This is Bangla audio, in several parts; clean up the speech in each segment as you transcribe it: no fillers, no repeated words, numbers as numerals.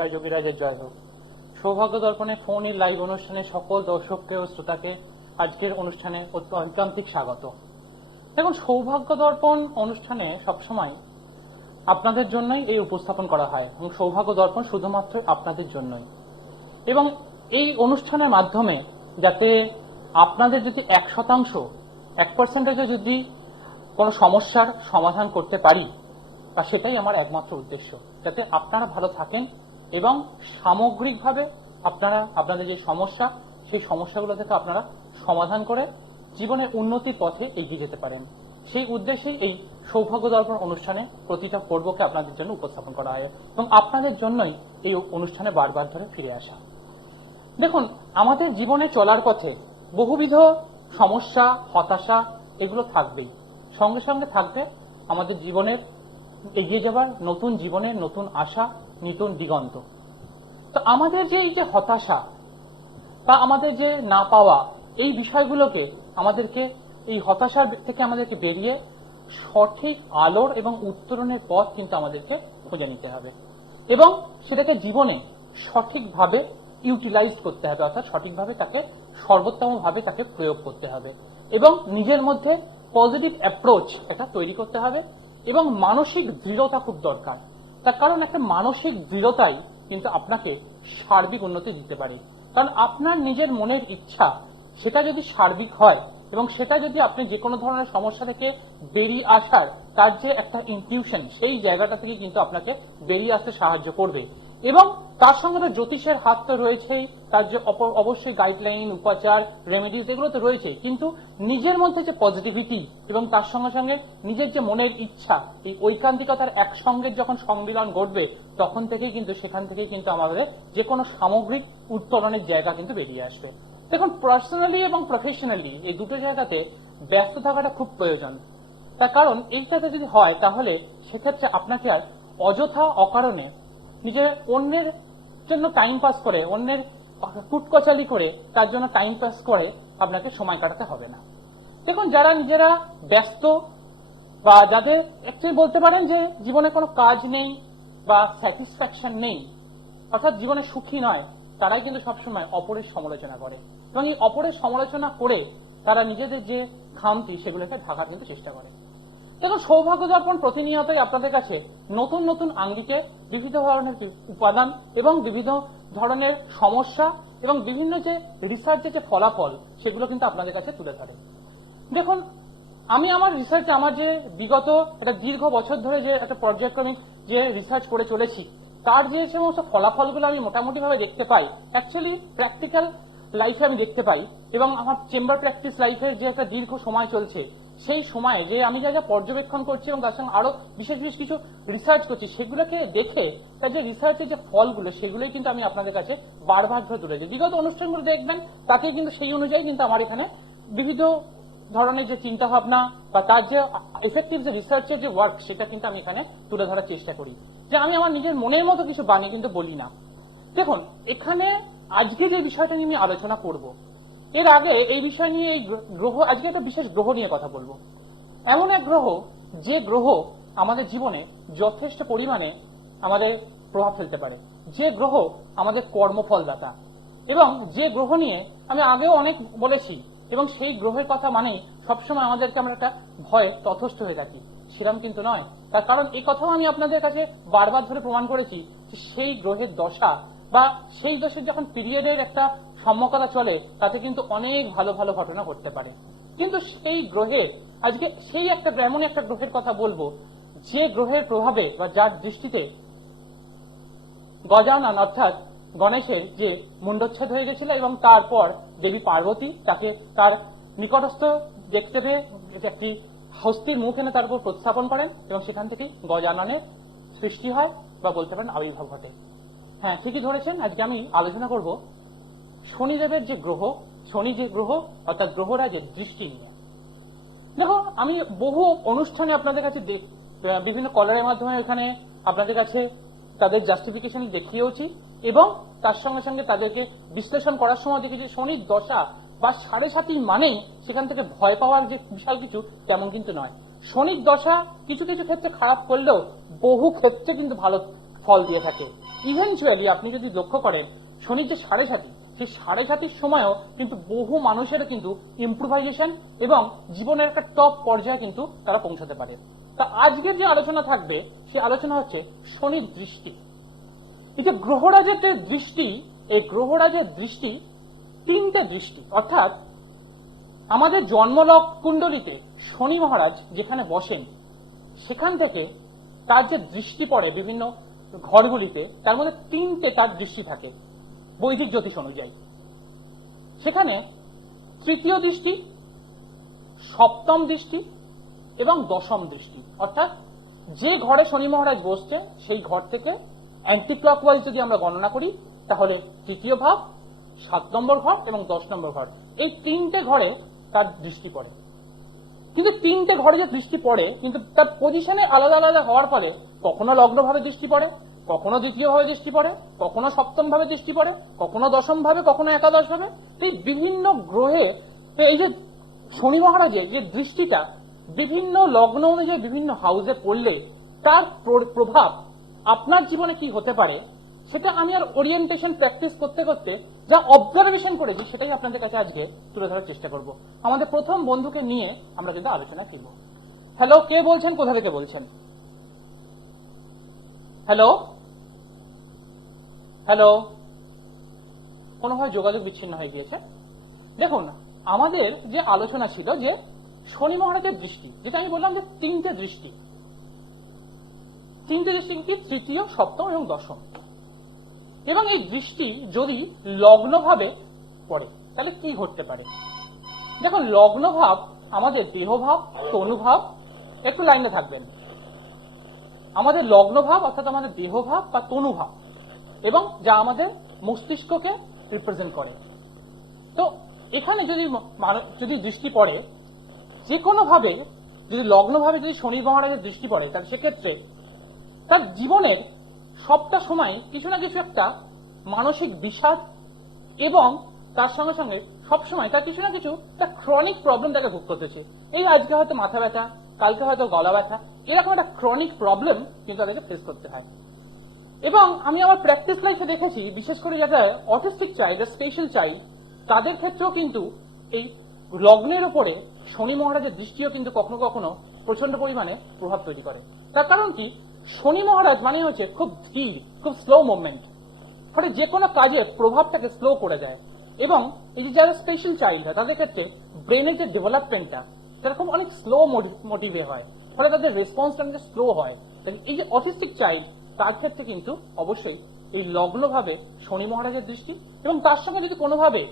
জয় যোগীরাজের জয় হোক। সৌভাগ্য দর্পণে ফোন ইন লাইভ অনুষ্ঠানে সকল দর্শককে ও শ্রোতাকে আজকের অনুষ্ঠানে ঐকান্তিক স্বাগত। দেখুন, সৌভাগ্য দর্পণ অনুষ্ঠানে সবসময় আপনাদের জন্যই এই উপস্থাপন করা হয় এবং সৌভাগ্য দর্পণ শুধুমাত্র আপনাদের জন্যই। এবং এই অনুষ্ঠানের মাধ্যমে যাতে আপনাদের যদি 1% যদি কোনো সমস্যার সমাধান করতে পারি, তা সেটাই আমার একমাত্র উদ্দেশ্য, যাতে আপনারা ভালো থাকেন এবং সামগ্রিকভাবে আপনাদের যে সমস্যা, সেই সমস্যাগুলো থেকে আপনারা সমাধান করে জীবনের উন্নতির পথে এগিয়ে যেতে পারেন। সেই উদ্দেশ্যেই এই সৌভাগ্য দর্পণ অনুষ্ঠানে প্রতিটা পর্বকে আপনাদের জন্য উপস্থাপন করা হয় এবং আপনাদের জন্যই এই অনুষ্ঠানে বারবার ধরে ফিরে আসা। দেখুন, আমাদের জীবনে চলার পথে বহুবিধ সমস্যা, হতাশা এগুলো থাকবেই, সঙ্গে সঙ্গে থাকবে আমাদের জীবনের এগিয়ে যাবার নতুন জীবনের নতুন আশা, নতুন দিগন্ত। তো আমাদের যে এই যে হতাশা বা আমাদের যে না পাওয়া, এই বিষয়গুলোকে আমাদেরকে এই হতাশার থেকে আমাদেরকে বেরিয়ে সঠিক আলোর এবং উত্তরণের পথ কিন্তু আমাদেরকে খুঁজে নিতে হবে এবং সেটাকে জীবনে সঠিকভাবে ইউটিলাইজ করতে হবে, অর্থাৎ সঠিকভাবে তাকে সর্বোত্তমভাবে তাকে প্রয়োগ করতে হবে এবং নিজের মধ্যে পজিটিভ অ্যাপ্রোচ এটা তৈরি করতে হবে এবং মানসিক দৃঢ়তা খুব দরকার। তার কারণ একটা মানসিক দৃঢ়তাই কিন্তু আপনাকে সার্বিক উন্নতি দিতে পারে। কারণ আপনার নিজের মনের ইচ্ছা সেটা যদি সার্বিক হয় এবং সেটা যদি আপনি যে কোনো ধরনের সমস্যা থেকে বেরিয়ে আসার তার যে একটা ইনটিউশন, সেই জায়গাটা থেকে কিন্তু আপনাকে বেরিয়ে আসতে সাহায্য করবে। এবং তার সঙ্গে তো জ্যোতিষের হাত তো রয়েছেই, তার যে অবশ্যই গাইডলাইন, উপাচার, রেমেডিজ এগুলো তো রয়েছে, কিন্তু নিজের মধ্যে যে পজিটিভিটি এবং তার সঙ্গে সঙ্গে নিজের যে মনের ইচ্ছা, এই ঐকান্তিকতার একসঙ্গে যখন সম্মিলন ঘটবে, তখন থেকেই কিন্তু সেখান থেকেই কিন্তু আমাদের যে কোনো সামগ্রিক উত্তরণের জায়গা কিন্তু বেরিয়ে আসবে। দেখুন, পার্সোনালি এবং প্রফেশনালি এই দুটো জায়গাতে ব্যস্ত থাকাটা খুব প্রয়োজন। তার কারণ এইটাতে যদি হয় তাহলে সেক্ষেত্রে আপনাকে আর অযথা অকারণে নিজের অন্যের জন্য টাইম পাস করে, অন্যের কুটকচালি করে তার জন্য টাইম পাস করে আপনাকে সময় কাটাতে হবে না। দেখুন, যারা নিজেরা ব্যস্ত বা যাদের অ্যাকচুয়ালি বলতে পারেন যে জীবনে কোনো কাজ নেই বা স্যাটিসফ্যাকশন নেই, অর্থাৎ জীবনে সুখী নয়, তারাই কিন্তু সবসময় অপরের সমালোচনা করে এবং এই অপরের সমালোচনা করে তারা নিজেদের যে খামতি সেগুলোকে ঢাকার কিন্তু চেষ্টা করে। দেখুন, সৌভাগ্য দর্পণ প্রতিনিয়তই আপনাদের কাছে নতুন নতুন আঙ্গিকে বিভিন্ন ধরনের উপাদান এবং বিভিন্ন ধরনের সমস্যা এবং বিভিন্ন যে রিসার্চের যে ফলাফল সেগুলো কিন্তু আপনাদের কাছে তুলে ধরে। দেখুন, আমি আমার রিসার্চে আমার যে বিগত একটা দীর্ঘ বছর ধরে যে একটা পর্যায়ক্রমিক যে রিসার্চ করে চলেছি, তার যে সমস্ত ফলাফলগুলো আমি মোটামুটি ভাবে দেখতে পাই, অ্যাকচুয়ালি প্র্যাকটিক্যাল লাইফে আমি দেখতে পাই এবং আমার চেম্বার প্র্যাকটিস লাইফের যে একটা দীর্ঘ সময় চলছে, সেই সময়ে যে আমি যা যা পর্যবেক্ষণ করছি এবং তার সঙ্গে আরো বিশেষ বিশেষ কিছু রিসার্চ করছি, সেগুলোকে দেখে তার যে রিসার্চের যে ফলগুলো সেগুলোই কিন্তু আমি আপনাদের কাছে বারবার ধরে তুলেছি। বিগত অনুষ্ঠানগুলো দেখবেন, তাকে কিন্তু সেই অনুযায়ী কিন্তু আমার এখানে বিবিধ ধরনের যে চিন্তা ভাবনা বা তার যে এফেক্টিভ যে রিসার্চের যে ওয়ার্ক, সেটা কিন্তু আমি এখানে তুলে ধরার চেষ্টা করি, যে আমি আমার নিজের মনের মতো কিছু বানিয়ে কিন্তু বলি না। দেখুন, এখানে আজকে যে বিষয়টা নিয়ে আমি আলোচনা করব, এর আগে এই বিষয় নিয়ে এই গ্রহ, আজকে একটা বিশেষ গ্রহ নিয়ে কথা বলবো। এমন এক গ্রহ, যে গ্রহ আমাদের জীবনে যথেষ্ট পরিমাণে আমাদের প্রভাব ফেলতে পারে, যে গ্রহ আমাদের কর্মফলদাতা এবং যে গ্রহ নিয়ে আমি আগেও অনেক বলেছি এবং সেই গ্রহের কথা মানেই সবসময় আমাদেরকে আমরা একটা ভয়ে তথস্থ হয়ে থাকি, সেরকম কিন্তু নয়। তার কারণ এই কথাও আমি আপনাদের কাছে বারবার ধরে প্রমাণ করেছি যে সেই গ্রহের দশা বা সেই দশের যখন পিরিয়ডের একটা সম্মুখতা চলে, তাতে কিন্তু অনেক ভালো ভালো ঘটনা ঘটতে পারে। কিন্তু সেই গ্রহের আজকে সেই একটা এমন একটা গ্রহের কথা বলবো, যে গ্রহের প্রভাবে বা যার দৃষ্টিতে গজানন অর্থাৎ গণেশের যে মুন্ডচ্ছেদ হয়ে গেছিল এবং তারপর দেবী পার্বতী তাকে তার নিকটস্থ দেখতে পেয়ে একটি হস্তির মুখ এনে তার উপর প্রতিস্থাপন করেন এবং সেখান থেকেই গজাননের সৃষ্টি হয় বা বলতে পারেন আবির্ভাব ঘটে। হ্যাঁ, ঠিকই ধরেছেন। আজকে আমি আলোচনা করব শনিদেবের যে গ্রহ, শনি যে গ্রহ অর্থাৎ গ্রহরাজের দৃষ্টি নিয়ে। দেখো, আমি বহু অনুষ্ঠানে আপনাদের কাছে বিভিন্ন কলারের মাধ্যমে এখানে আপনাদের কাছে তাদের জাস্টিফিকেশন দেখিয়েওছি এবং তার সঙ্গে সঙ্গে তাদেরকে বিশ্লেষণ করার সময় দেখি যে শনির দশা বা 7.5 মানেই সেখান থেকে ভয় পাওয়ার যে বিশাল কিছু, তেমন কিন্তু নয়। শনির দশা কিছু কিছু ক্ষেত্রে খারাপ করলেও বহু ক্ষেত্রে কিন্তু ভালো ফল দিয়ে থাকে। ইভেনচুয়ালি আপনি যদি লক্ষ্য করেন শনির যে সাড়ে সাথী, সেই সাড়ে সাথীর সময়ও কিন্তু বহু মানুষের কিন্তু ইম্প্রোভাইজেশন এবং জীবনের একটা টপ পর্যায়ে কিন্তু তারা পৌঁছাতে পারে। তা আজকের যে আলোচনা থাকবে সেই আলোচনা হচ্ছে শনির দৃষ্টি। এই যে গ্রহরাজের যে দৃষ্টি, এই গ্রহরাজের দৃষ্টি তিনটে দৃষ্টি, অর্থাৎ আমাদের জন্মলগ্ন কুণ্ডলিতে শনি মহারাজ যেখানে বসেন সেখান থেকে তার যে দৃষ্টি পড়ে বিভিন্ন ঘরগুলিতে, তার মধ্যে তিনটে তার দৃষ্টি থাকে বৈদিক জ্যোতিষ অনুযায়ী। সেখানে তৃতীয় দৃষ্টি, সপ্তম দৃষ্টি এবং দশম দৃষ্টি, অর্থাৎ যে ঘরে শনি মহারাজ বসছে সেই ঘর থেকে অ্যান্টি ক্লকওয়াইজ যদি আমরা গণনা করি তাহলে তৃতীয় ভাব, 7 নম্বর ঘর এবং 10 নম্বর ঘর, এই তিনটে ঘরে তার দৃষ্টি পড়ে। কিন্তু তিনটে ঘরে যে দৃষ্টি পড়ে কিন্তু তার পজিশনে আলাদা আলাদা হওয়ার ফলে কখনো লগ্ন ভাবে দৃষ্টি পড়ে, কখনো দ্বিতীয় ভাবে দৃষ্টি পড়ে, কখনো সপ্তম ভাবে দৃষ্টি পড়ে, কখনো দশম ভাবে, কখনো একাদশ ভাবে। এই বিভিন্ন গ্রহে এই যে শনি মহারাজের যে দৃষ্টিটা বিভিন্ন লগ্ন অনুযায়ী বিভিন্ন হাউসে পড়লে তার প্রভাব আপনার জীবনে কি হতে পারে সেটা আমি আর ওরিয়েন্টেশন প্র্যাকটিস করতে করতে যা অবজারভেশন করেছি সেটাই আপনাদের কাছে আজকে তুলে ধরার চেষ্টা করব। আমাদের প্রথম বন্ধুকে নিয়ে আমরা কিন্তু আলোচনা করব। হ্যালো, কে বলছেন, কোথা থেকে বলছেন? হ্যালো হ্যালো, কোনোভাবে যোগাযোগ বিচ্ছিন্ন হয়ে গিয়েছে। দেখুন, আমাদের যে আলোচনা ছিল যে শনি মহারাজের দৃষ্টি, যেটা আমি বললাম যে তিনটে দৃষ্টি কি? তৃতীয়, সপ্তম এবং দশম। এবং এই দৃষ্টি যদি লগ্নভাবে পড়ে তাহলে কি ঘটতে পারে? দেখুন, লগ্নভাব আমাদের দেহভাব, তনুভাব, একটু লাইনে থাকবেন, আমাদের লগ্নভাব অর্থাৎ আমাদের দেহভাব বা তনুভাব, এবং যা আমাদের মস্তিষ্ককে রিপ্রেজেন্ট করে। তো এখানে যদি দৃষ্টি পড়ে যে কোনো ভাবে, যদি লগ্নভাবে যদি শনি মহারাজের দৃষ্টি পড়ে তাহলে সেক্ষেত্রে তার জীবনের সবটা সময় কিছু না কিছু একটা মানসিক বিষাদ এবং তার সঙ্গে সঙ্গে সবসময় তার কিছু না কিছু একটা ক্রনিক প্রবলেম তাকে ভোগ করতেছে। এই আজকে হয়তো মাথা ব্যথা, কালকে হয়তো গলা ব্যথা, এরকম একটা ক্রনিক প্রবলেম কিন্তু তাদেরকে ফেস করতে হয়। এবং আমি আমার প্র্যাকটিস লাইফে দেখেছি, বিশেষ করে যারা অটিস্টিক চাইল্ড, স্পেশাল চাইল্ড, তাদের ক্ষেত্রেও কিন্তু এই লগ্নের উপরে শনি মহারাজের দৃষ্টিও কিন্তু কখনো কখনো প্রচন্ড পরিমাণে প্রভাব তৈরি করে। তার কারণ কি, শনি মহারাজ মানে হচ্ছে খুব ধীর, খুব স্লো মুভমেন্ট, ফলে যে কোনো কাজের প্রভাবটাকে স্লো করে দেয়। এবং এই যে যারা স্পেশাল চাইল্ড হয় তাদের ক্ষেত্রে ব্রেনের যে ডেভেলপমেন্টটা সেরকম অনেক স্লো মোটিভে হয়, ফলে তাদের রেসপন্সটা অনেক স্লো হয়। এই যে অটিস্টিক চাইল্ড তার ক্ষেত্রে কিন্তু অবশ্যই এই লগ্নভাবে শনি মহারাজের দৃষ্টি এবং তার সঙ্গে যদি কোনোভাবে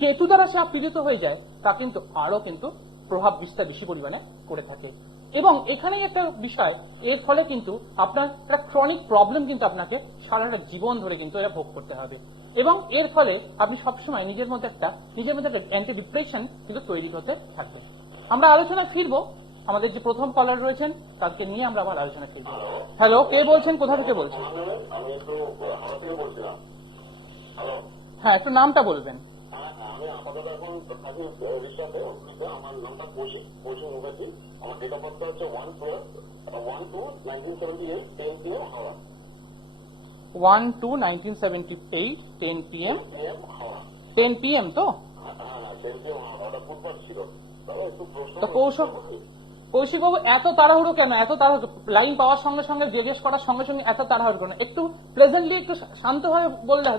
কেতু দ্বারা সে পীড়িত হয়ে যায় তা কিন্তু আরো কিন্তু প্রভাব বিস্তার বেশি পরিমাণে করে থাকে। এবং এখানেই একটা বিষয়, এর ফলে কিন্তু আপনার একটা ক্রনিক প্রবলেম কিন্তু আপনাকে সারাটা জীবন ধরে কিন্তু এটা ভোগ করতে হবে। এবং এর ফলে আপনি সবসময় নিজের মধ্যে একটা অ্যান্টি ডিপ্রেশন কিন্তু তৈরি হতে থাকবে। আমরা আলোচনা ফিরবো, আমাদের যে প্রথম কলার রয়েছেন তাকে নিয়ে আমরা আবার আলোচনা ফিরবো। হ্যালো, কে বলছেন, কোথা থেকে বলছেন? হ্যাঁ, একটু নামটা বলবেন। আমি আপাতত এখন থাকি রিক্সাতে। আমার নামটা কৌশিক মুখার্জি। আমার ডেট অফ বার্থ হচ্ছে 1/2/1978 10 PM Howrah. 1/2/1978 10 PM Howrah. 10 PM তো? হ্যাঁ, 10 PM হাওড়া। ওটা বুধবার ছিল। তবে একটু প্রশ্ন। তো কৌশিক বাবু, এত তাড়াহুড়ো কেন? এত তাড়াহুড়ো লাইন পাওয়ার সঙ্গে সঙ্গে জিজ্ঞেস করার সঙ্গে সঙ্গে এত তাড়াহুড়ো কেন? একটু প্লেজেন্টলি, একটু শান্তভাবে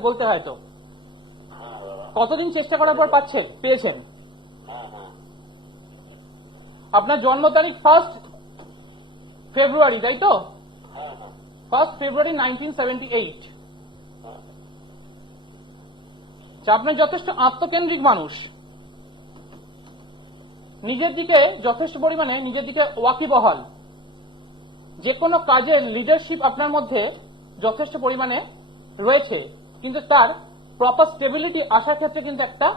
বলতে হয় তো। কতদিন চেষ্টা করার পর পেয়েছেন? আপনার জন্ম তারিখ 1 ফেব্রুয়ারি, তাই তো? 1 ফেব্রুয়ারি 1978। আপনি যথেষ্ট আত্মকেন্দ্রিক মানুষ, নিজের দিকে যথেষ্ট পরিমাণে নিজের দিকে ওয়াকিবহাল, যে কোনো কাজের লিডারশিপ আপনার মধ্যে যথেষ্ট পরিমাণে রয়েছে, কিন্তু তার প্রপার স্টেবিলিটি আসার ক্ষেত্রে কিন্তু একটা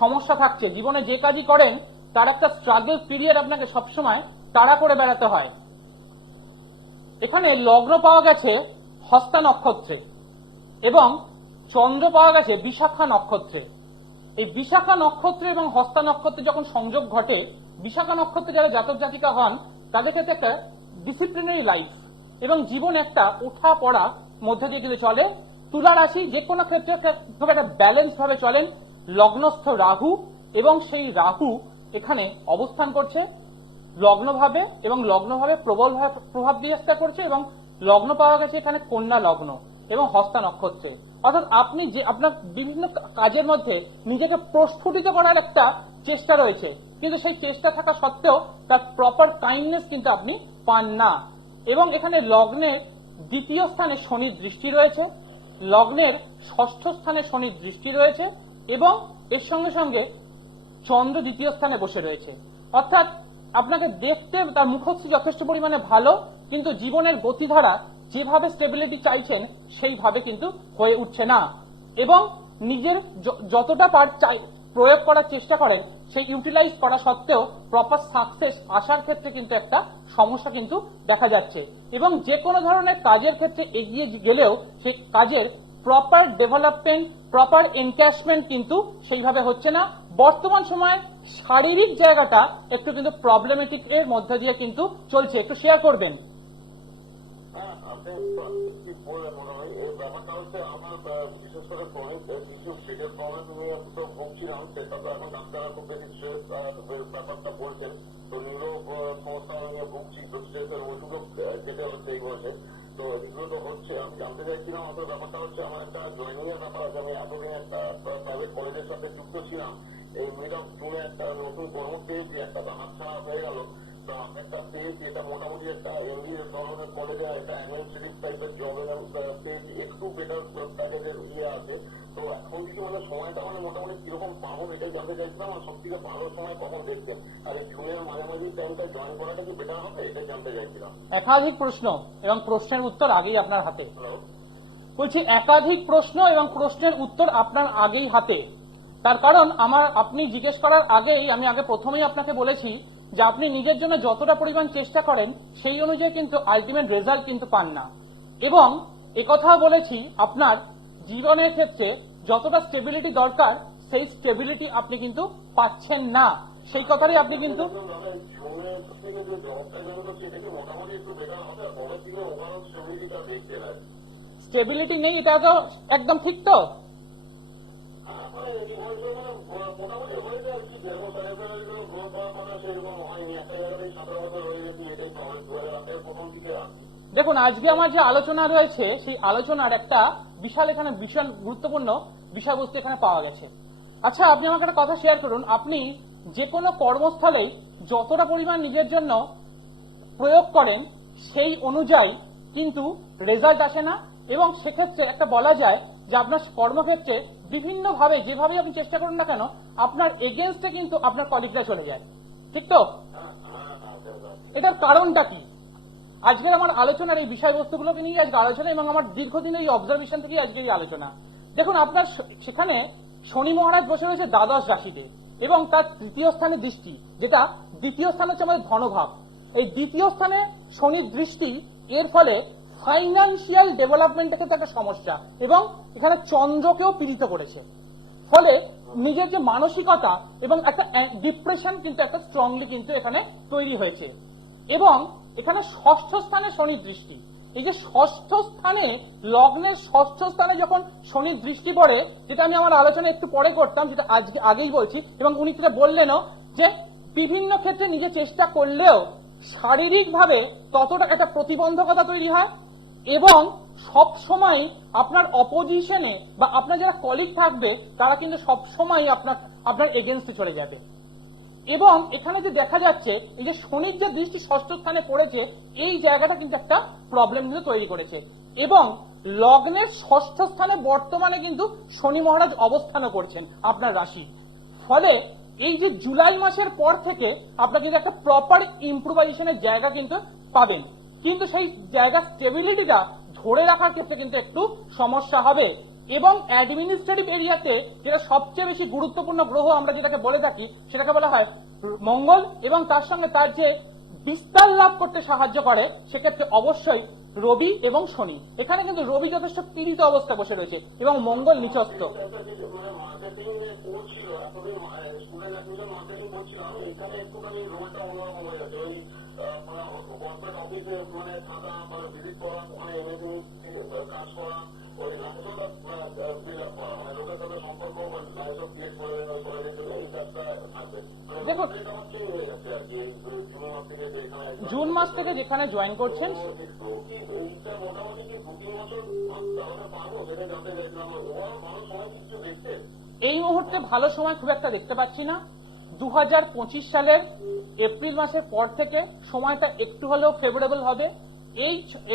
সমস্যা থাকছে। জীবনে যে কাজই করেন তার একটা স্ট্রাগল পিরিয়ড আপনাকে সবসময় তাড়া করে বেড়াতে হয়। এখানে লগ্ন পাওয়া গেছে হস্তা নক্ষত্রে এবং চন্দ্র পাওয়া গেছে বিশাখা নক্ষত্রে। এই বিশাখা নক্ষত্র এবং হস্তা নক্ষত্রে যখন সংযোগ ঘটে, বিশাখা নক্ষত্রে যারা জাতক জাতিকা হন তাদের ক্ষেত্রে একটা ডিসিপ্লিনারি লাইফ এবং জীবন একটা ওঠা পড়া মধ্যে দিয়ে কিন্তু চলে। তুলা রাশি যে কোনো ক্ষেত্রে খুব একটা ব্যালেন্স ভাবে চলেন। লগ্নস্থ রাহু, এবং সেই রাহু এখানে অবস্থান করছে লগ্নভাবে, এবং লগ্নভাবে প্রবলভাবে প্রভাব বিস্তার করছে, এবং লগ্ন পাওয়া গেছে এখানে কন্যা লগ্ন এবং হস্তা নক্ষত্রে। অর্থাৎ আপনি যে আপনার বিভিন্ন কাজের মধ্যে নিজেকে প্রস্ফুটিত করার একটা চেষ্টা রয়েছে, কিন্তু সেই চেষ্টা থাকা সত্ত্বেও তার প্রপার কাইন্ডনেস কিন্তু আপনি পান না। এবং এখানে লগ্নের দ্বিতীয় স্থানে শনির দৃষ্টি রয়েছে, লগ্নের ষষ্ঠ স্থানে শনির দৃষ্টি রয়েছে, এবং এর সঙ্গে সঙ্গে চন্দ্র দ্বিতীয় স্থানে বসে রয়েছে। অর্থাৎ আপনাকে দেখতে তার মুখশ্রী যথেষ্ট পরিমাণে ভালো, কিন্তু জীবনের গতিধারা যেভাবে স্টেবিলিটি চাইছেন সেইভাবে কিন্তু হয়ে উঠছে না, এবং নিজের যতটা প্রয়োগ করার চেষ্টা করেন সেই ইউটিলাইজ করা সত্ত্বেও প্রপার সাকসেস আসার ক্ষেত্রে কিন্তু একটা সমস্যা কিন্তু দেখা যাচ্ছে। এবং যে কোনো ধরনের কাজের ক্ষেত্রে এগিয়ে গেলেও সেই কাজের প্রপার ডেভেলপমেন্ট, প্রপার এনক্যাশমেন্ট কিন্তু সেইভাবে হচ্ছে না। বর্তমান সময়ে শারীরিক জায়গাটা একটু কিন্তু প্রবলেমেটিক এর মধ্যে দিয়ে কিন্তু চলছে। একটু শেয়ার করবেন। হ্যাঁ, আপনি ঠিক বললেন মনে হয়। এই ব্যাপারটা হচ্ছে আমার বিশেষ করে ক্রনিক কিছু পেটের প্রবলেম নিয়ে তো ভুগছিলাম, সেটা তো এখন ডাক্তাররা খুব বেশি স্ট্রেস ব্যাপারটা বলছেন। তো নিউরো সমস্যা নিয়ে ভুগছি, তো স্ট্রেসের ওষুধও খেতে হচ্ছে এই বয়সে। তো এগুলো তো হচ্ছে। আমি জানতে চাইছিলাম আপনার ব্যাপারটা হচ্ছে আমার একটা জয়েনিং এর ব্যাপার আছে। আমি এতদিন একটা প্রাইভেট কলেজের সাথে যুক্ত ছিলাম। এই মিড অফ জুনে একটা নতুন কর্ম পেয়েছি, একটা হাত ছাড়া হয়ে গেল। তো আমি একটা পেয়েছি, এটা মোটামুটি একটা এমবিএ ধরনের কলেজে একটা অ্যাডমিনিস্ট্রেটিভ টাইপের জবের পেয়েছি, একটু বেটার প্যাকেজের ইয়ে আছে। তো এখন কিন্তু মানে সময়টা মানে মোটামুটি কিরকম পাবো এটাই জানতে চাইছিলাম। আর সব থেকে ভালো সময় কখন দেখছেন? আর এই জুনের মাঝামাঝি টাইমটা জয়েন করাটা কি বেটার হবে এটাই জানতে চাইছিলাম। একাধিক প্রশ্ন এবং প্রশ্নের উত্তর আগেই আপনার হাতে। হ্যালো, বলছি একাধিক প্রশ্ন এবং প্রশ্নের উত্তর আপনার আগেই হাতে। তার কারণ আপনি জিজ্ঞেস করার আগেই আমি প্রথমেই আপনাকে বলেছি যে আপনি নিজের জন্য যতটা পরিমাণ চেষ্টা করেন সেই অনুযায়ী কিন্তু আলটিমেট রেজাল্ট কিন্তু পান না। এবং একথাও বলেছি আপনার জীবনের ক্ষেত্রে যতটা স্টেবিলিটি দরকার সেই স্টেবিলিটি আপনি কিন্তু পাচ্ছেন না। সেই কথাটাই আপনি কিন্তু জুনের থেকে যে জবটা জন্য সেটা কি মোটামুটি একটু বেটার হবে? আর পরের দিকে ওভারঅল স্টেবিলিটিটা দেখতে লাগে। স্টেবিলিটি নেই, এটা তো একদম ঠিক। তো মোটামুটি হয়েছে আর কি, যেরকম স্যানিটারিগুলো গ্রোথ হওয়ার কথা সেরকম হয়নি। একটা জায়গাতেই 17 বছর হয়ে গেছে, এটাই প্রবলেম। 2008 প্রথম দিকে আসছে। দেখুন, আজকে আমার যে আলোচনা রয়েছে সেই আলোচনার একটা বিশাল এখানে ভীষণ গুরুত্বপূর্ণ বিষয়বস্তু এখানে পাওয়া গেছে। আচ্ছা, আপনি আমাকে একটা কথা শেয়ার করুন। আপনি যে কোনো কর্মস্থলেই যতটা পরিমাণ নিজের জন্য প্রয়োগ করেন সেই অনুযায়ী কিন্তু রেজাল্ট আসে না, এবং সেক্ষেত্রে একটা বলা যায় যে আপনার কর্মক্ষেত্রে বিভিন্নভাবে যেভাবে আপনি চেষ্টা করুন না কেন আপনার এগেনস্টে কিন্তু আপনার কলিগরা চলে যায়। ঠিক তো? এটার কারণটা কি? আজকের আমার আলোচনার এই বিষয়বস্তুগুলোকে নিয়ে আজকে আলোচনা, এবং আমার দীর্ঘদিনের এই অবজারভেশন থেকে আজকে এই আলোচনা। দেখুন, আপনার সেখানে শনি মহারাজ বসে রয়েছে দ্বাদশ রাশিতে, এবং তার তৃতীয় স্থানে দৃষ্টি, যেটা দ্বিতীয় স্থান হচ্ছে আমাদের ধনভাব। এই দ্বিতীয় স্থানে শনির দৃষ্টি, এর ফলে ফাইন্যান্সিয়াল ডেভেলপমেন্টের ক্ষেত্রে একটা সমস্যা, এবং এখানে চন্দ্রকেও পীড়িত করেছে। ফলে নিজের যে মানসিকতা এবং একটা ডিপ্রেশন কিন্তু একটা স্ট্রংলি কিন্তু এখানে তৈরি হয়েছে। এবং এখানে ষষ্ঠ স্থানে শনির দৃষ্টি, এই যে ষষ্ঠ স্থানে লগ্নের ষষ্ঠ স্থানে যখন শনির দৃষ্টি পড়ে, যেটা আমি আমার আলোচনা একটু পরে করতাম, যেটা আজকে আগেই বলছি, এবং উনি সেটা বললেনও যে বিভিন্ন ক্ষেত্রে নিজে চেষ্টা করলেও শারীরিকভাবে ততটা একটা প্রতিবন্ধকতা তৈরি হয়, এবং সব সময় আপনার অপোজিশনে বা আপনার যারা কলিগ থাকবে তারা কিন্তু সব সময় আপনার এগেনস্টে চলে যাবে। এবং এখানে যে দেখা যাচ্ছে এই যে শনির যে দৃষ্টি ষষ্ঠ স্থানে পড়েছে, এই জায়গাটা কিন্তু একটা প্রবলেম কিন্তু তৈরি করেছে। এবং লগ্নের ষষ্ঠ স্থানে বর্তমানে কিন্তু শনি মহারাজ অবস্থানও করছেন আপনার রাশি। ফলে এই যে জুলাই মাসের পর থেকে আপনার কিন্তু একটা প্রপার ইম্প্রুভাইজেশনের জায়গা কিন্তু পাবেন, কিন্তু সেই জায়গা স্টেবিলিটিটা ধরে রাখার ক্ষেত্রে কিন্তু একটু সমস্যা হবে। এবং অ্যাডমিনিস্ট্রেটিভ এরিয়াতে যেটা সবচেয়ে বেশি গুরুত্বপূর্ণ গ্রহ আমরা যেটাকে বলে থাকি সেটাকে বলা হয় মঙ্গল, এবং তার সঙ্গে তার যে বিস্তার লাভ করতে সাহায্য করে সেক্ষেত্রে অবশ্যই রবি এবং শনি। এখানে কিন্তু রবি যথেষ্ট পীড়িত অবস্থা বসে রয়েছে এবং মঙ্গল নিচস্থ। কাজ করা, ওই লাইসটা ফিল আপ করা, মানে লোকের সাথে সম্পর্ক লাইসও ক্রিয়েট করে দিলে এই কাজটা থাকবে। দেখুন, এটা আমার চেঞ্জ হয়ে গেছে আর কি, জুন মাস থেকে যেখানে জুন মাস থেকে যেখানে জয়েন করছেন একটু কি এইটা মোটামুটি কি 2-3 বছর তাহলে পারবো, সেটা জানতে চাইছিলাম। ওরা ভালো সময় কিছু দেখতে এই মুহূর্তে ভালো সময় খুব একটা দেখতে পাচ্ছি না। 2025 সালের এপ্রিল মাসের পর থেকে সময়টা একটু হলেও ফেভারেবল হবে।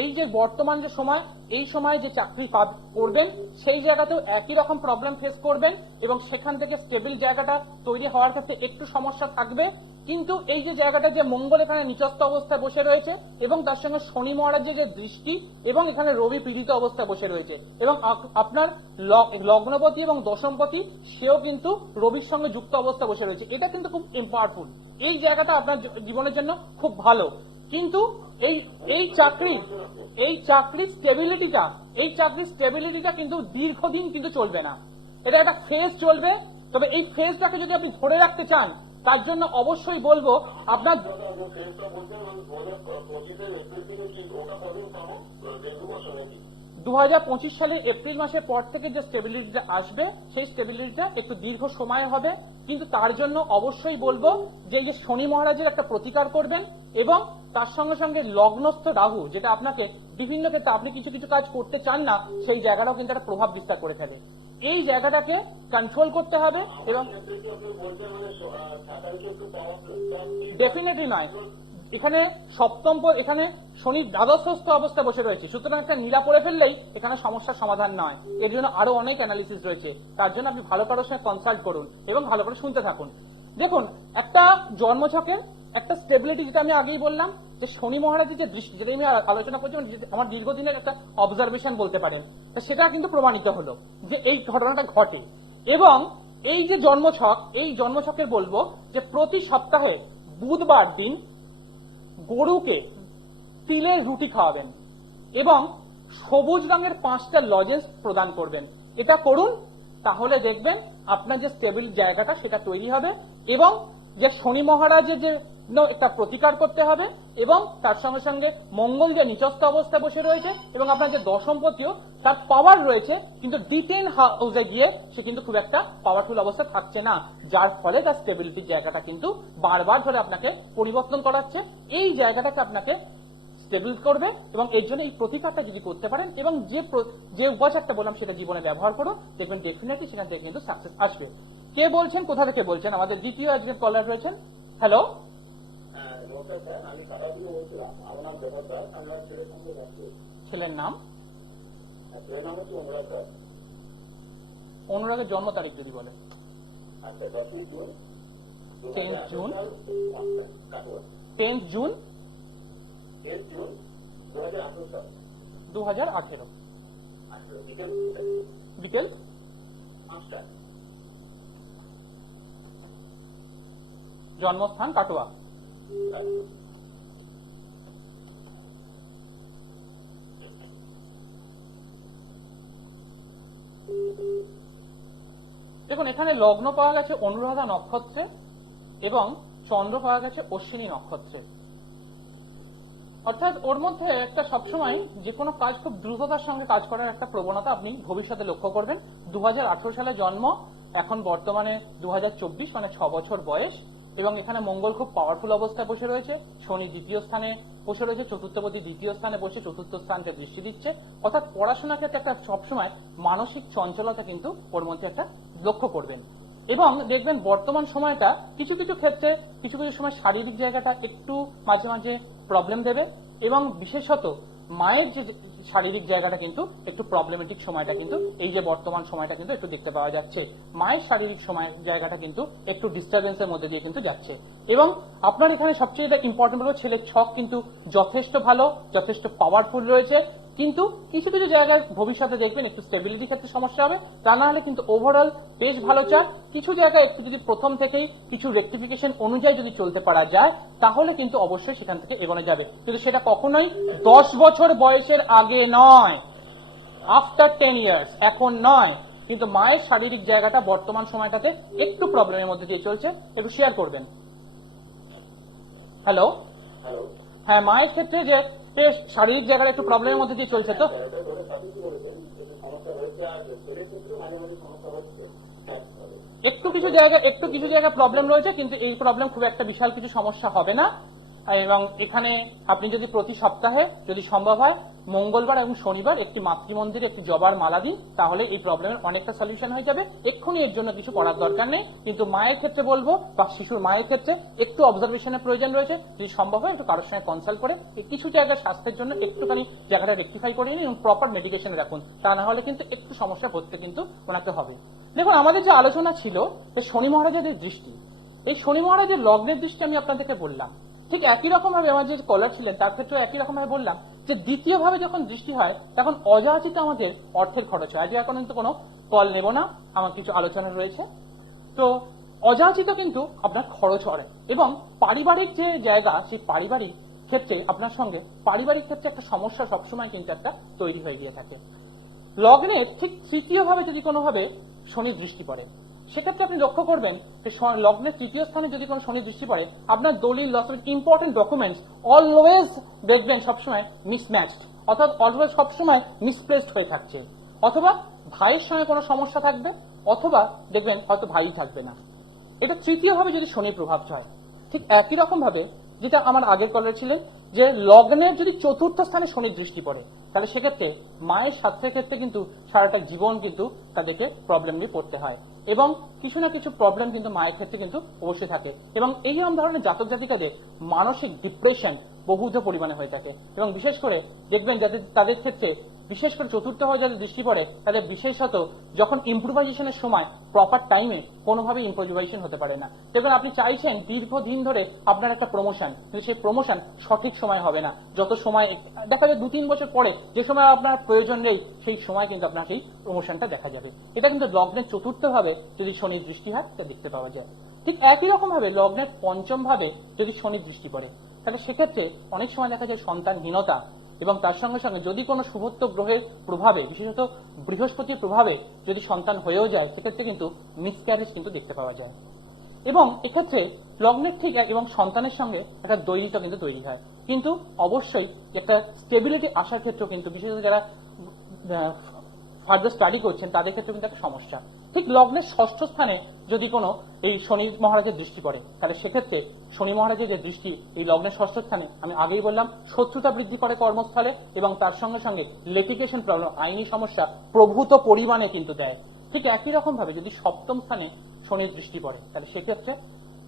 এই যে বর্তমান যে সময়, এই সময় যে চাকরি করবেন সেই জায়গাতেও একই রকম প্রবলেম ফেস করবেন এবং সেখান থেকে স্টেবল জায়গাটা তৈরি হওয়ার ক্ষেত্রে একটু সমস্যা থাকবে। কিন্তু এই যে জায়গাটা যে মঙ্গল এখানে নিচস্থ অবস্থায় বসে রয়েছে এবং তার সঙ্গে শনি মহারাজের যে দৃষ্টি এবং এখানে রবি পীড়িত অবস্থায় বসে রয়েছে এবং আপনার লগ্নপতি এবং দশমপতি সেও কিন্তু রবির সঙ্গে যুক্ত অবস্থায় বসে রয়েছে। এটা কিন্তু খুব পাওয়ারফুল। এই জায়গাটা আপনার জীবনের জন্য খুব ভালো। কিন্তু এই চাকরির স্টেবিলিটিটা কিন্তু দীর্ঘদিন কিন্তু চলবে না। এটা একটা ফেজ চলবে। তবে এই ফেজটাকে যদি আপনি ধরে রাখতে চান তার জন্য অবশ্যই বলবো আপনার 2025 সালের এপ্রিল মাসের পর থেকে যে স্টেবিলিটিটা আসবে সেই স্টেবিলিটিটা একটু দীর্ঘ সময় হবে। কিন্তু তার জন্য অবশ্যই বলবো যে এই যে শনি মহারাজের একটা প্রতিকার করবেন এবং তার সঙ্গে সঙ্গে লগ্নস্থ রাহু, যেটা আপনাকে বিভিন্ন ক্ষেত্রে আপনি কিছু কিছু কাজ করতে চান না সেই জায়গাটাও কিন্তু একটা প্রভাব বিস্তার করে ফেলে। এই জায়গাটাকে কন্ট্রোল করতে হবে এবং ডেফিনেটলি নয়, এখানে এখানে শনি দ্বাদশস্থ অবস্থায় বসে রয়েছে, সুতরাং একটা নীলা পড়ে ফেললেই এখানে সমস্যার সমাধান নয়। এর জন্য আরো অনেক অ্যানালিসিস রয়েছে। তার জন্য আপনি ভালো কারোর সঙ্গে কনসাল্ট করুন এবং ভালো করে শুনতে থাকুন। দেখুন, একটা জন্মছকের একটা স্টেবিলিটি, যেটা আমি আগেই বললাম যে শনি মহারাজের যে দৃষ্টি, যেটা আমি আলোচনা করছি, আমার দীর্ঘদিনের একটা অবজারভেশন বলতে পারেন, সেটা কিন্তু প্রমাণিত হলো যে এই ঘটনাটা ঘটে। এবং এই যে জন্মছক, এই জন্মছকের বলবো যে প্রতি সপ্তাহে বুধবার দিন গরুকে তিলের রুটি খাওয়াবেন এবং সবুজ রঙের 5টা লজেন্স প্রদান করবেন। এটা করুন, তাহলে দেখবেন আপনার যে স্টেবল জায়গাটা সেটা তৈরি হবে এবং যে শনি মহারাজের যে একটা প্রতিকার করতে হবে এবং তার সঙ্গে সঙ্গে মঙ্গল যে নিচস্থ অবস্থায় বসে রয়েছে এবং আপনার যে দশমপতিও তার পাওয়ার রয়েছে, কিন্তু D10 হাউসে গিয়ে সে কিন্তু খুব একটা পাওয়ারফুল অবস্থা থাকছে না, যার ফলে তার স্টেবিলিটির জায়গাটা কিন্তু বারবার ধরে আপনাকে পরিবর্তন করাচ্ছে। এই জায়গাটাকে আপনাকে স্টেবল করবে এবং এর জন্য এই প্রতিকারটা যদি করতে পারেন এবং যে উপাচারটা বললাম সেটা জীবনে ব্যবহার করুন, দেখবেন ডেফিনেটলি সেখান থেকে কিন্তু সাকসেস আসবে। কে বলছেন, কোথা থেকে বলছেন? আমাদের দ্বিতীয় আজকের কলার রয়েছেন। হ্যালো, ছেলের নাম? অনুরাগের জন্ম তারিখ যদি বলেন। 10 জুন 2018 বিকেল 5টা। জন্মস্থান কাটোয়া। দেখুন, এখানে লগ্ন পাওয়া গেছে অনুরাধা নক্ষত্রে এবং চন্দ্র পাওয়া গেছে অশ্বিনী নক্ষত্রে। অর্থাৎ ওর মধ্যে একটা সবসময় যে কোনো কাজ খুব দ্রুততার সঙ্গে কাজ করার একটা প্রবণতা আপনি ভবিষ্যতে লক্ষ্য করবেন। 2018 সালে জন্ম, এখন বর্তমানে 2024, মানে 6 বছর বয়স এবং এখানে মঙ্গল খুব পাওয়ারফুল অবস্থায় বসে রয়েছে। শনি দ্বিতীয় স্থানে বসে রয়েছে, চতুর্থপতি দ্বিতীয় স্থানে বসে চতুর্থ স্থানকে দৃষ্টি দিচ্ছে। অর্থাৎ পড়াশোনার ক্ষেত্রে একটা সবসময় মানসিক চঞ্চলতা কিন্তু ওর মধ্যে একটা লক্ষ্য করবেন এবং দেখবেন বর্তমান সময়টা কিছু কিছু ক্ষেত্রে কিছু কিছু সময় শারীরিক জায়গাটা একটু মাঝে মাঝে প্রবলেম দেবে এবং বিশেষত মায়ের যে শারীরিক জায়গাটা কিন্তু একটু প্রবলেমেটিক সময়টা কিন্তু এই যে বর্তমান সময়টা কিন্তু একটু দেখতে পাওয়া যাচ্ছে। মায়ের শারীরিক সময় জায়গাটা কিন্তু একটু ডিস্টারবেন্সের মধ্যে দিয়ে কিন্তু যাচ্ছে এবং আপনার এখানে সবচেয়ে ইম্পর্টেন্ট হলো ছেলের ছক কিন্তু যথেষ্ট ভালো, যথেষ্ট পাওয়ারফুল রয়েছে। কিন্তু কিছু কিছু জায়গায় ভবিষ্যতে দেখবেন একটু স্টেবিলিটির ক্ষেত্রে সমস্যা হবে, তা না হলে কিন্তু ওভারঅল বেশ ভালো চাপ। কিছু জায়গায় একটু যদি প্রথম থেকেই কিছু রেকটিফিকেশন অনুযায়ী যদি চলতে পারা যায় তাহলে কিন্তু অবশ্যই সেখান থেকে এগোনো যাবে, কিন্তু সেটা কখনোই 10 বছর বয়সের আগে নয়, আফটার 10 ইয়ার্স, এখন নয়। কিন্তু মায়ের শারীরিক জায়গাটা বর্তমান সময়টাতে একটু প্রবলেমের মধ্যে দিয়ে চলছে, একটু শেয়ার করবেন। হ্যালো, হ্যাঁ, মায়ের ক্ষেত্রে যে শারীরিক জায়গাটা একটু প্রবলেমের মধ্যে দিয়ে চলছে তো একটু কিছু জায়গায় প্রবলেম রয়েছে, কিন্তু এই প্রবলেম খুব একটা বিশাল কিছু সমস্যা হবে না। এবং এখানে আপনি যদি প্রতি সপ্তাহে যদি সম্ভব হয় মঙ্গলবার এবং শনিবার একটি মাতৃমন্দিরে একটি জবার মালা দিন, তাহলে এই প্রবলেমের অনেকটা সলিউশন হয়ে যাবে। এক্ষুনি এর জন্য কিছু করার দরকার নেই, কিন্তু মায়ের ক্ষেত্রে বলবো বা শিশুর মায়ের ক্ষেত্রে একটু অবজারভেশনের প্রয়োজন রয়েছে। যদি সম্ভব হয় একটু কারোর সঙ্গে কনসাল্ট করে কিছু জায়গায় স্বাস্থ্যের জন্য একটুখানি জায়গাটা রেকটিফাই করে নিন এবং প্রপার মেডিকেশন রাখুন, তা না হলে কিন্তু একটু সমস্যা পড়তে কিন্তু ওনাকে হবে। দেখুন, আমাদের যে আলোচনা ছিল যে শনি মহারাজের দৃষ্টি, এই শনি মহারাজের লগ্নের দৃষ্টি আমি আপনাদেরকে বললাম, ঠিক একই রকম ভাবে আমার যে কলার ছিলেন তার ক্ষেত্রে একই রকম ভাবে বললাম যে দ্বিতীয় ভাবে যখন দৃষ্টি হয় তখন অযাচিত আমাদের অর্থের খরচ হয়। আজ এখন কিন্তু কোনো কল নেব না, আমার কিছু আলোচনা রয়েছে। তো অযাচিত কিন্তু আপনার খরচ হয়, এবং পারিবারিক যে জায়গা সেই পারিবারিক ক্ষেত্রে আপনার সঙ্গে পারিবারিক ক্ষেত্রে একটা সমস্যা সবসময় কিন্তু একটা তৈরি হয়ে গিয়ে থাকে। লগ্নের ঠিক তৃতীয় ভাবে যদি কোনোভাবে শনি দৃষ্টি পড়ে, সেক্ষেত্রে আপনি লক্ষ্য করবেন যে লগ্নের তৃতীয় স্থানে যদি কোনো শনি দৃষ্টি পড়ে, আপনার দলিল ইম্পর্টেন্ট ডকুমেন্টস অলওয়েজ দেখবেন সবসময় মিসম্যাচড, অর্থাৎ অলওয়েজ সবসময় মিসপ্লেসড হয়ে থাকছে। অথবা ভাইয়ের সঙ্গে কোনো সমস্যা থাকবে, অথবা দেখবেন হয়তো ভাই থাকবে না। এটা তৃতীয় ভাবে যদি শনির প্রভাব হয়। ঠিক একই রকম ভাবে যেটা আমার আগের কলার ছিলেন যে লগ্নের যদি চতুর্থ স্থানে শনির দৃষ্টি পড়ে, তাহলে সেক্ষেত্রে মায়ের স্বাস্থ্যের ক্ষেত্রে কিন্তু সারাটা জীবন কিন্তু তাদেরকে প্রবলেম নিয়ে পড়তে হয়, এবং কিছু না কিছু প্রবলেম কিন্তু মায়ের ক্ষেত্রে কিন্তু অবশ্যই থাকে। এবং এই ধরনের জাতক জাতিকাদের মানসিক ডিপ্রেশন বহুধ পরিমাণে হয়ে থাকে, এবং বিশেষ করে দেখবেন যাদের তাদের ক্ষেত্রে বিশেষ করে চতুর্থ ভাবে যাদের দৃষ্টি পড়ে তাদের বিশেষত যখন ইম্প্রোভাইজেশনের সময় প্রপার টাইমে কোনোভাবে ইম্প্রোভাইজেশন হতে পারে না। দেখবেন আপনি চাইছেন দীর্ঘদিন ধরে আপনার একটা প্রমোশন, কিন্তু সেই প্রমোশন সঠিক সময় হবে না। যত সময় দেখা যায় 2-3 বছর পরে যে সময় আপনার প্রয়োজন নেই সেই সময় কিন্তু আপনার সেই প্রমোশনটা দেখা যাবে। এটা কিন্তু লগ্নের চতুর্থ ভাবে যদি শনির দৃষ্টি হয় তা দেখতে পাওয়া যায়। ঠিক একই রকম ভাবে লগ্নের পঞ্চম ভাবে যদি শনির দৃষ্টি পড়ে, তাহলে সেক্ষেত্রে অনেক সময় দেখা যায় সন্তানহীনতা, এবং তার সঙ্গে সঙ্গে যদি কোনো শুভত্ব গ্রহের প্রভাবে, বিশেষত বৃহস্পতির প্রভাবে যদি সন্তান হয়েও যায়, সেক্ষেত্রে কিন্তু মিসক্যারেজ কিন্তু দেখতে পাওয়া যায়। এবং এক্ষেত্রে লগ্নের ঠিক এবং সন্তানের সঙ্গে একটা দ্বৈরিতা কিন্তু তৈরি হয়, কিন্তু অবশ্যই একটা স্টেবিলিটি আসার ক্ষেত্রেও কিন্তু বিশেষত যারা ফার্দার স্টাডি করছেন তাদের ক্ষেত্রে কিন্তু একটা সমস্যা। ঠিক লগ্নের ষষ্ঠ স্থানে যদি কোনো এই শনি মহারাজের দৃষ্টি পড়ে, তাহলে সেক্ষেত্রে শনি মহারাজের যে দৃষ্টি এই লগ্নের ষষ্ঠ স্থানে, আমি আগেই বললাম শত্রুতা বৃদ্ধি করে কর্মস্থলে, এবং তার সঙ্গে সঙ্গে লিটিগেশন প্রবলেম, আইনি সমস্যা প্রভূত পরিমাণে কিন্তু দেয়। ঠিক একই রকম ভাবে যদি সপ্তম স্থানে শনির দৃষ্টি পড়ে, তাহলে সেক্ষেত্রে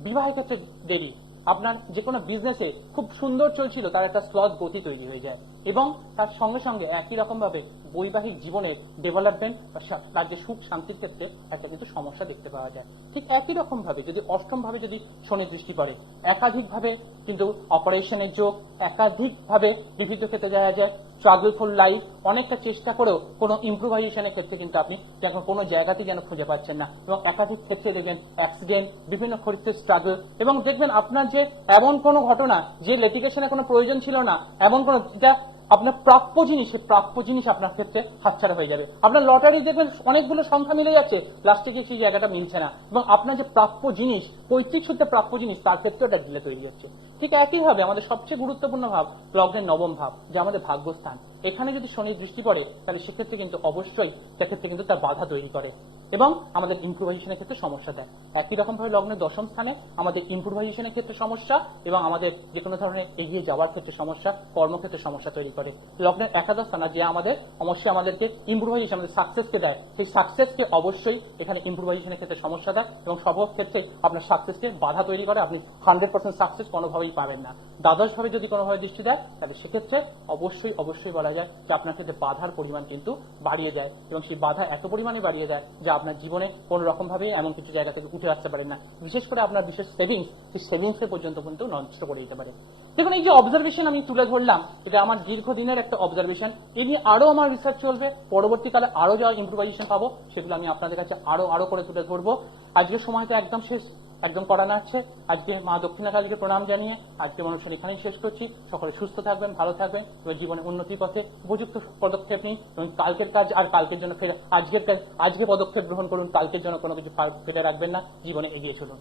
বিবাহের ক্ষেত্রে দেরি, আপনার যে কোনো বিজনেসে খুব সুন্দর চলছিল তার একটা স্লথ গতি তৈরি হয়ে যায়, এবং তার সঙ্গে সঙ্গে একই রকম ভাবে বৈবাহিক জীবনের ডেভেলপমেন্ট বা রাজ্যের সুখ শান্তির ক্ষেত্রে একটা কিন্তু সমস্যা দেখতে পাওয়া যায়। ঠিক একই রকম ভাবে যদি অষ্টম ভাবে যদি শনির দৃষ্টি পড়ে, একাধিকভাবে কিন্তু অপারেশনের যোগ, একাধিকভাবে বিভিন্ন ক্ষেত্রে দেখা যায় স্ট্রাগলফুল লাইফ, অনেকটা চেষ্টা করেও কোনো ইম্প্রোভাইজেশনের ক্ষেত্রে কিন্তু আপনি যখন কোনো জায়গাতেই যেন খুঁজে পাচ্ছেন না, এবং একাধিক ক্ষেত্রে দেখবেন অ্যাক্সিডেন্ট, বিভিন্ন ক্ষেত্রে স্ট্রাগল, এবং দেখবেন আপনার যে এমন কোনো ঘটনা যে লিটিগেশনের কোনো প্রয়োজন ছিল না, এমন কোনো যা আপনার প্রাপ্য জিনিস, সেই প্রাপ্য জিনিস আপনার ক্ষেত্রে হাতছাড়া হয়ে যাবে। আপনার লটারি দেখবেন অনেকগুলো সংখ্যা মিলে যাচ্ছে, লাস্টে গিয়ে সেই জায়গাটা মিলছে না, এবং আপনার যে প্রাপ্য জিনিস, পৈতৃক সূত্রে প্রাপ্য জিনিস, তার ক্ষেত্রে ওটা ডিলে তৈরি হচ্ছে। ঠিক একইভাবে আমাদের সবচেয়ে গুরুত্বপূর্ণ ভাব লগ্নের নবম ভাব, যা আমাদের ভাগ্যস্থান, এখানে যদি শনির দৃষ্টি পড়ে, তাহলে সেক্ষেত্রে কিন্তু অবশ্যই সেক্ষেত্রে কিন্তু তার বাধা তৈরি করে এবং আমাদের ইম্প্রোভাইজেশনের ক্ষেত্রে সমস্যা দেয়। একই রকম ভাবে লগ্নের দশম স্থানে আমাদের ইম্প্রোভাইজেশনের ক্ষেত্রে সমস্যা, এবং আমাদের যে কোনো ধরনের এগিয়ে যাওয়ার ক্ষেত্রে সমস্যা, কর্মক্ষেত্রে সমস্যা তৈরি করে। লগ্নের একাদশ স্থান যে আমাদের অবশ্যই আমাদেরকে ইম্প্রোভাইজেশন, আমাদের সাকসেসকে দেয়, সেই সাকসেসকে অবশ্যই এখানে ইম্প্রোভাইজেশনের ক্ষেত্রে সমস্যা দেয়, এবং সব ক্ষেত্রে আপনার সাকসেসকে বাধা তৈরি করে। আপনি 100% সাকসেস কোনোভাবেই পাবেন না। দ্বাদশ ভাবে যদি কোনোভাবে দৃষ্টি দেয়, তাহলে সেক্ষেত্রে অবশ্যই অবশ্যই বলা যায় যে আপনার ক্ষেত্রে বাধার পরিমাণ কিন্তু বাড়িয়ে যায়, এবং সেই বাধা এত পরিমাণে বাড়িয়ে যায় যে আপনার জীবনে কোনো রকম ভাবে এমন কিছু জায়গা থেকে উঠে আসতে পারেন না। বিশেষ করে আপনার বিশেষ সেভিংস, সেই সেভিংসের পর্যন্ত কিন্তু নষ্ট করে দিতে পারে। দেখুন, এই যে অবজারভেশন আমি তুলে ধরলাম, এটা আমার দীর্ঘদিনের একটা অবজারভেশন। এই নিয়ে আরো আমার রিসার্চ চলবে, পরবর্তীকালে আরো যা ইম্প্রোভাইজেশন পাবো সেগুলো আমি আপনাদের কাছে আরো করে তুলে ধরবো। আজকের সময়টা একদম শেষ, একদম করানো আছে। আজকে মা দক্ষিণাকালীকে প্রণাম জানিয়ে আজকে অনুষ্ঠান এখানেই শেষ করছি। সকলে সুস্থ থাকবেন, ভালো থাকবেন, এবং জীবনে উন্নতির পথে উপযুক্ত পদক্ষেপ নিন, এবং কালকের কাজ আর কালকের জন্য ফের আজকে পদক্ষেপ গ্রহণ করুন, কালকের জন্য কোনো কিছু ফেলে রাখবেন না, জীবনে এগিয়ে চলুন।